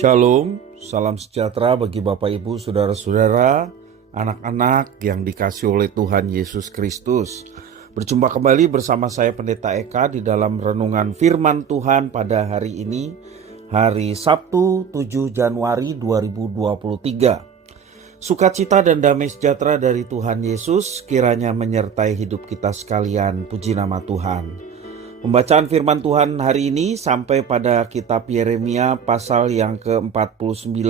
Shalom, salam sejahtera bagi Bapak Ibu, saudara-saudara, anak-anak yang dikasihi oleh Tuhan Yesus Kristus. Berjumpa kembali bersama saya Pendeta Eka di dalam renungan firman Tuhan pada hari ini, hari Sabtu 7 Januari 2023. Sukacita dan damai sejahtera dari Tuhan Yesus kiranya menyertai hidup kita sekalian. Puji nama Tuhan. Pembacaan firman Tuhan hari ini sampai pada kitab Yeremia pasal yang ke-49.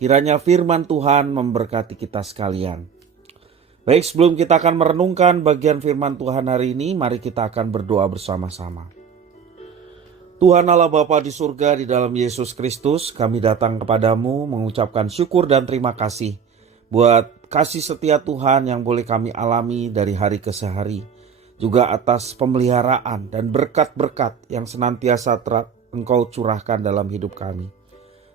Kiranya firman Tuhan memberkati kita sekalian. Baik, sebelum kita akan merenungkan bagian firman Tuhan hari ini, mari kita akan berdoa bersama-sama. Tuhan Allah Bapa di surga, di dalam Yesus Kristus, kami datang kepadamu mengucapkan syukur dan terima kasih buat kasih setia Tuhan yang boleh kami alami dari hari ke hari. Juga atas pemeliharaan dan berkat-berkat yang senantiasa Engkau curahkan dalam hidup kami.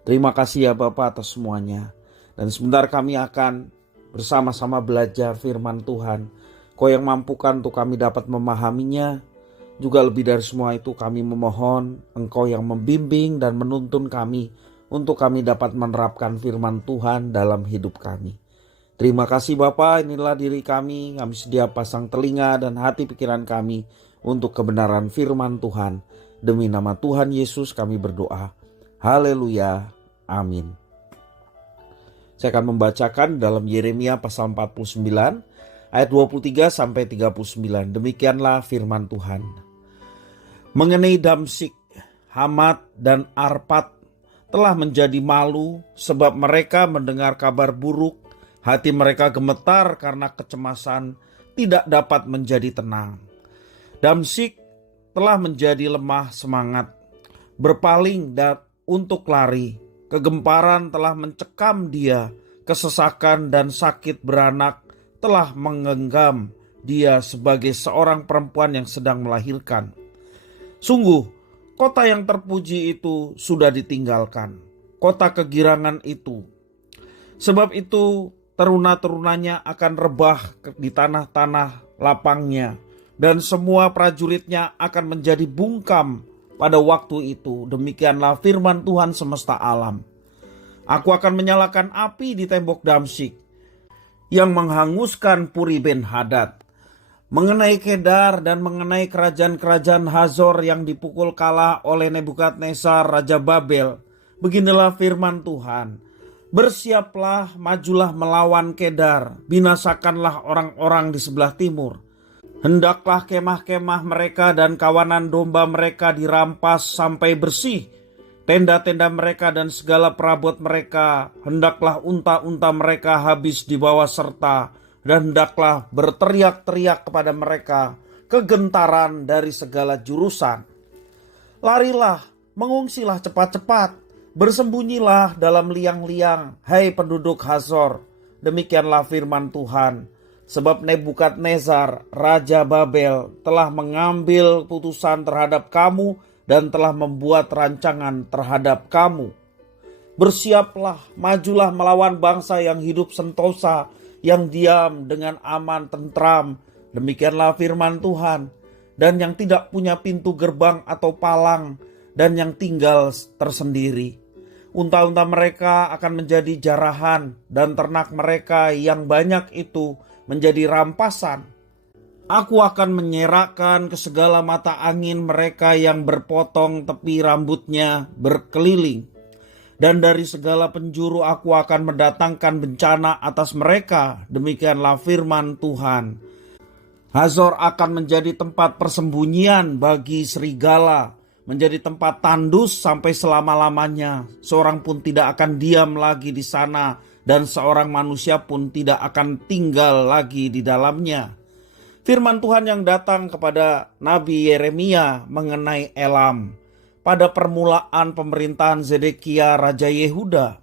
Terima kasih ya Bapa atas semuanya. Dan sebentar kami akan bersama-sama belajar firman Tuhan. Kau yang mampukan untuk kami dapat memahaminya. Juga lebih dari semua itu kami memohon Engkau yang membimbing dan menuntun kami untuk kami dapat menerapkan firman Tuhan dalam hidup kami. Terima kasih Bapa, inilah diri kami sedia pasang telinga dan hati pikiran kami untuk kebenaran firman Tuhan. Demi nama Tuhan Yesus kami berdoa. Haleluya, amin. Saya akan membacakan dalam Yeremia pasal 49 ayat 23 sampai 39. Demikianlah firman Tuhan. Mengenai Damsyik, Hamat dan Arpad telah menjadi malu sebab mereka mendengar kabar buruk. Hati mereka gemetar karena kecemasan, tidak dapat menjadi tenang. Damsyik telah menjadi lemah semangat, berpaling dan untuk lari. Kegemparan telah mencekam dia, kesesakan dan sakit beranak telah menggenggam dia sebagai seorang perempuan yang sedang melahirkan. Sungguh, kota yang terpuji itu sudah ditinggalkan, kota kegirangan itu. Sebab itu, teruna-terunanya akan rebah di tanah-tanah lapangnya, dan semua prajuritnya akan menjadi bungkam pada waktu itu. Demikianlah firman Tuhan semesta alam. Aku akan menyalakan api di tembok Damsyik yang menghanguskan Puri Ben Hadad. Mengenai Kedar dan mengenai kerajaan-kerajaan Hazor yang dipukul kalah oleh Nebukadnezar Raja Babel, beginilah firman Tuhan. Bersiaplah, majulah melawan Kedar, binasakanlah orang-orang di sebelah timur. Hendaklah kemah-kemah mereka dan kawanan domba mereka dirampas sampai bersih. Tenda-tenda mereka dan segala perabot mereka, hendaklah unta-unta mereka habis dibawa serta, dan hendaklah berteriak-teriak kepada mereka kegentaran dari segala jurusan. Larilah, mengungsilah cepat-cepat. Bersembunyilah dalam liang-liang, hai penduduk Hazor. Demikianlah firman Tuhan. Sebab Nebukadnezar, Raja Babel, telah mengambil putusan terhadap kamu dan telah membuat rancangan terhadap kamu. Bersiaplah, majulah melawan bangsa yang hidup sentosa, yang diam dengan aman tentram. Demikianlah firman Tuhan. Dan yang tidak punya pintu gerbang atau palang, dan yang tinggal tersendiri. Unta-unta mereka akan menjadi jarahan, dan ternak mereka yang banyak itu menjadi rampasan. Aku akan menyerahkan ke segala mata angin mereka yang berpotong tepi rambutnya berkeliling. Dan dari segala penjuru aku akan mendatangkan bencana atas mereka. Demikianlah firman Tuhan. Hazor akan menjadi tempat persembunyian bagi serigala, menjadi tempat tandus sampai selama-lamanya. Seorang pun tidak akan diam lagi di sana, dan seorang manusia pun tidak akan tinggal lagi di dalamnya. Firman Tuhan yang datang kepada Nabi Yeremia mengenai Elam pada permulaan pemerintahan Zedekia Raja Yehuda.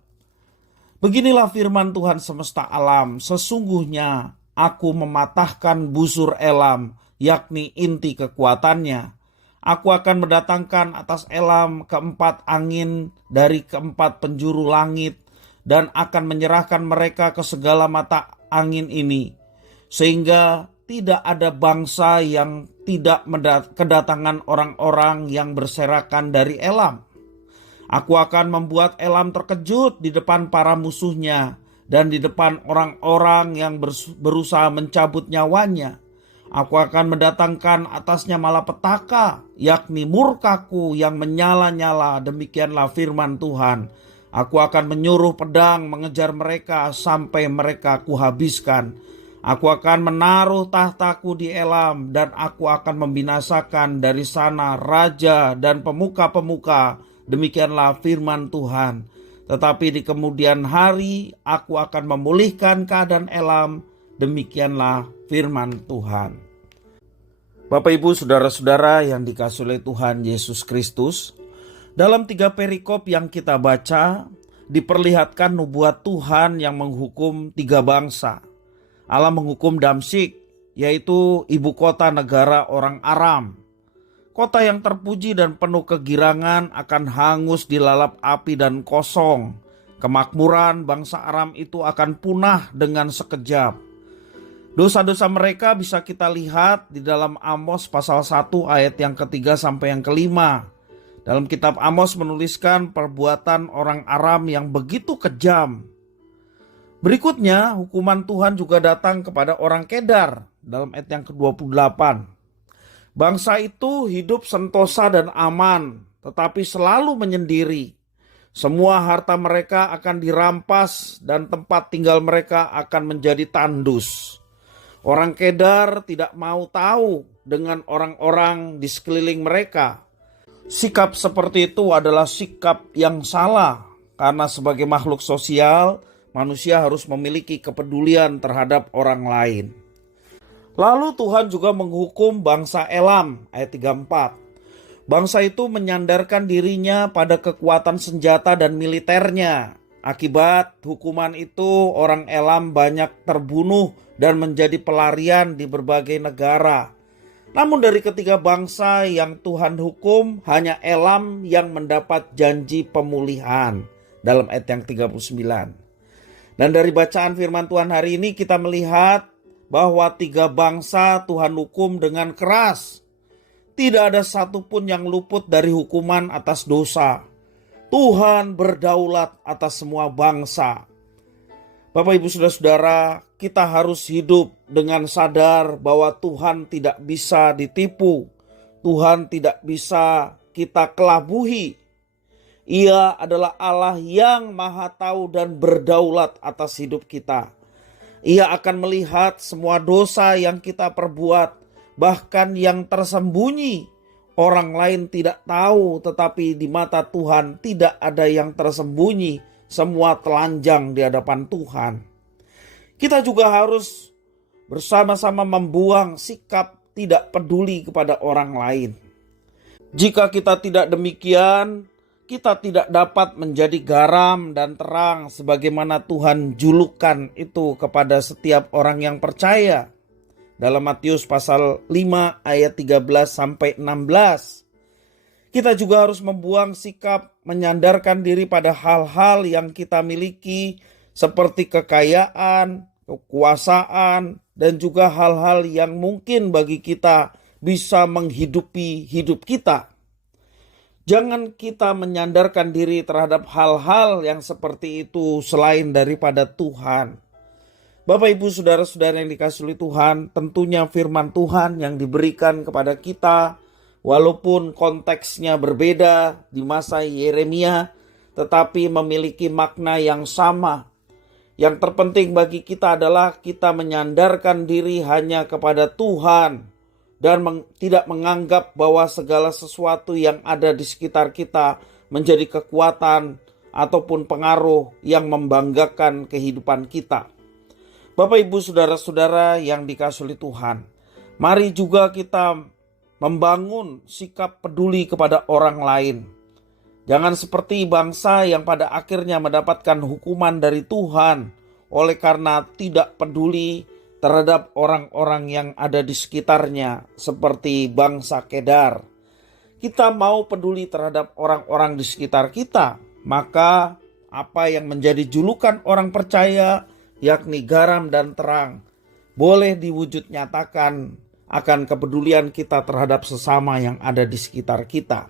Beginilah firman Tuhan semesta alam, sesungguhnya aku mematahkan busur Elam, yakni inti kekuatannya. Aku akan mendatangkan atas Elam keempat angin dari keempat penjuru langit, dan akan menyerahkan mereka ke segala mata angin ini, sehingga tidak ada bangsa yang tidak kedatangan orang-orang yang berserakan dari Elam. Aku akan membuat Elam terkejut di depan para musuhnya dan di depan orang-orang yang berusaha mencabut nyawanya. Aku akan mendatangkan atasnya malapetaka, yakni murkaku yang menyala-nyala. Demikianlah firman Tuhan. Aku akan menyuruh pedang mengejar mereka sampai mereka kuhabiskan. Aku akan menaruh tahtaku di Elam dan aku akan membinasakan dari sana raja dan pemuka-pemuka. Demikianlah firman Tuhan. Tetapi di kemudian hari aku akan memulihkan keadaan Elam. Demikianlah firman Tuhan. Bapak Ibu saudara-saudara yang dikasihi oleh Tuhan Yesus Kristus, dalam 3 perikop yang kita baca diperlihatkan nubuat Tuhan yang menghukum 3 bangsa. Allah menghukum Damsyik, yaitu ibu kota negara orang Aram. Kota yang terpuji dan penuh kegirangan akan hangus dilalap api dan kosong. Kemakmuran bangsa Aram itu akan punah dengan sekejap. Dosa-dosa mereka bisa kita lihat di dalam Amos pasal 1 ayat yang ketiga sampai yang kelima. Dalam kitab Amos menuliskan perbuatan orang Aram yang begitu kejam. Berikutnya hukuman Tuhan juga datang kepada orang Kedar dalam ayat yang ke-28. Bangsa itu hidup sentosa dan aman, tetapi selalu menyendiri. Semua harta mereka akan dirampas dan tempat tinggal mereka akan menjadi tandus. Orang Kedar tidak mau tahu dengan orang-orang di sekeliling mereka. Sikap seperti itu adalah sikap yang salah, karena sebagai makhluk sosial, manusia harus memiliki kepedulian terhadap orang lain. Lalu Tuhan juga menghukum bangsa Elam, ayat 34. Bangsa itu menyandarkan dirinya pada kekuatan senjata dan militernya. Akibat hukuman itu, orang Elam banyak terbunuh dan menjadi pelarian di berbagai negara. Namun dari ketiga bangsa yang Tuhan hukum, hanya Elam yang mendapat janji pemulihan dalam ayat yang 39. Dan dari bacaan firman Tuhan hari ini kita melihat bahwa 3 bangsa Tuhan hukum dengan keras. Tidak ada satupun yang luput dari hukuman atas dosa. Tuhan berdaulat atas semua bangsa. Bapak Ibu saudara-saudara, kita harus hidup dengan sadar bahwa Tuhan tidak bisa ditipu. Tuhan tidak bisa kita kelabuhi. Ia adalah Allah yang maha tahu dan berdaulat atas hidup kita. Ia akan melihat semua dosa yang kita perbuat, bahkan yang tersembunyi. Orang lain tidak tahu, tetapi di mata Tuhan tidak ada yang tersembunyi. Semua telanjang di hadapan Tuhan. Kita juga harus bersama-sama membuang sikap tidak peduli kepada orang lain. Jika kita tidak demikian, kita tidak dapat menjadi garam dan terang sebagaimana Tuhan julukan itu kepada setiap orang yang percaya. Dalam Matius pasal 5 ayat 13 sampai 16. Kita juga harus membuang sikap menyandarkan diri pada hal-hal yang kita miliki seperti kekayaan, kekuasaan, dan juga hal-hal yang mungkin bagi kita bisa menghidupi hidup kita. Jangan kita menyandarkan diri terhadap hal-hal yang seperti itu selain daripada Tuhan. Bapak Ibu saudara-saudara yang dikasihi Tuhan, tentunya firman Tuhan yang diberikan kepada kita, walaupun konteksnya berbeda di masa Yeremia, tetapi memiliki makna yang sama. Yang terpenting bagi kita adalah kita menyandarkan diri hanya kepada Tuhan. Dan tidak menganggap bahwa segala sesuatu yang ada di sekitar kita menjadi kekuatan ataupun pengaruh yang membanggakan kehidupan kita. Bapak Ibu saudara-saudara yang dikasihi Tuhan, mari juga kita membangun sikap peduli kepada orang lain. Jangan seperti bangsa yang pada akhirnya mendapatkan hukuman dari Tuhan oleh karena tidak peduli terhadap orang-orang yang ada di sekitarnya, seperti bangsa Kedar. Kita mau peduli terhadap orang-orang di sekitar kita, maka apa yang menjadi julukan orang percaya, yakni garam dan terang, boleh diwujud nyatakan akan kepedulian kita terhadap sesama yang ada di sekitar kita.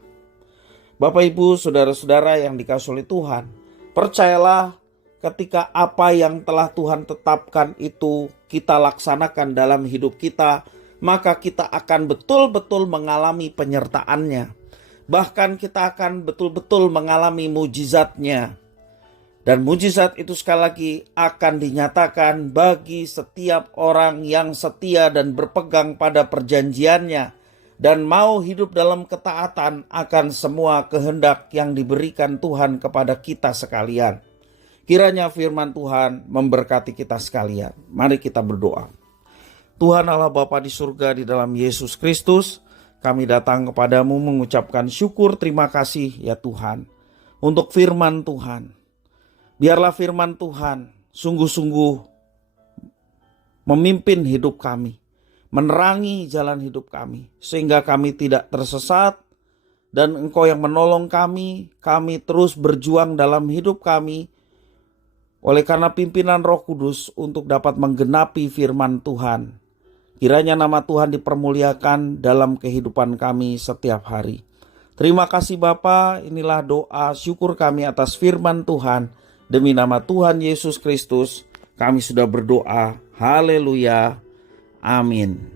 Bapak Ibu, saudara-saudara yang dikasihi oleh Tuhan, percayalah ketika apa yang telah Tuhan tetapkan itu kita laksanakan dalam hidup kita, maka kita akan betul-betul mengalami penyertaannya. Bahkan kita akan betul-betul mengalami mujizatnya. Dan mujizat itu sekali lagi akan dinyatakan bagi setiap orang yang setia dan berpegang pada perjanjiannya, dan mau hidup dalam ketaatan akan semua kehendak yang diberikan Tuhan kepada kita sekalian. Kiranya firman Tuhan memberkati kita sekalian. Mari kita berdoa. Tuhan Allah Bapa di surga, di dalam Yesus Kristus, kami datang kepadamu mengucapkan syukur terima kasih ya Tuhan untuk firman Tuhan. Biarlah firman Tuhan sungguh-sungguh memimpin hidup kami, menerangi jalan hidup kami, sehingga kami tidak tersesat, dan Engkau yang menolong kami terus berjuang dalam hidup kami, oleh karena pimpinan Roh Kudus untuk dapat menggenapi firman Tuhan. Kiranya nama Tuhan dipermuliakan dalam kehidupan kami setiap hari. Terima kasih Bapa, inilah doa syukur kami atas firman Tuhan. Demi nama Tuhan Yesus Kristus, kami sudah berdoa. Haleluya. Amin.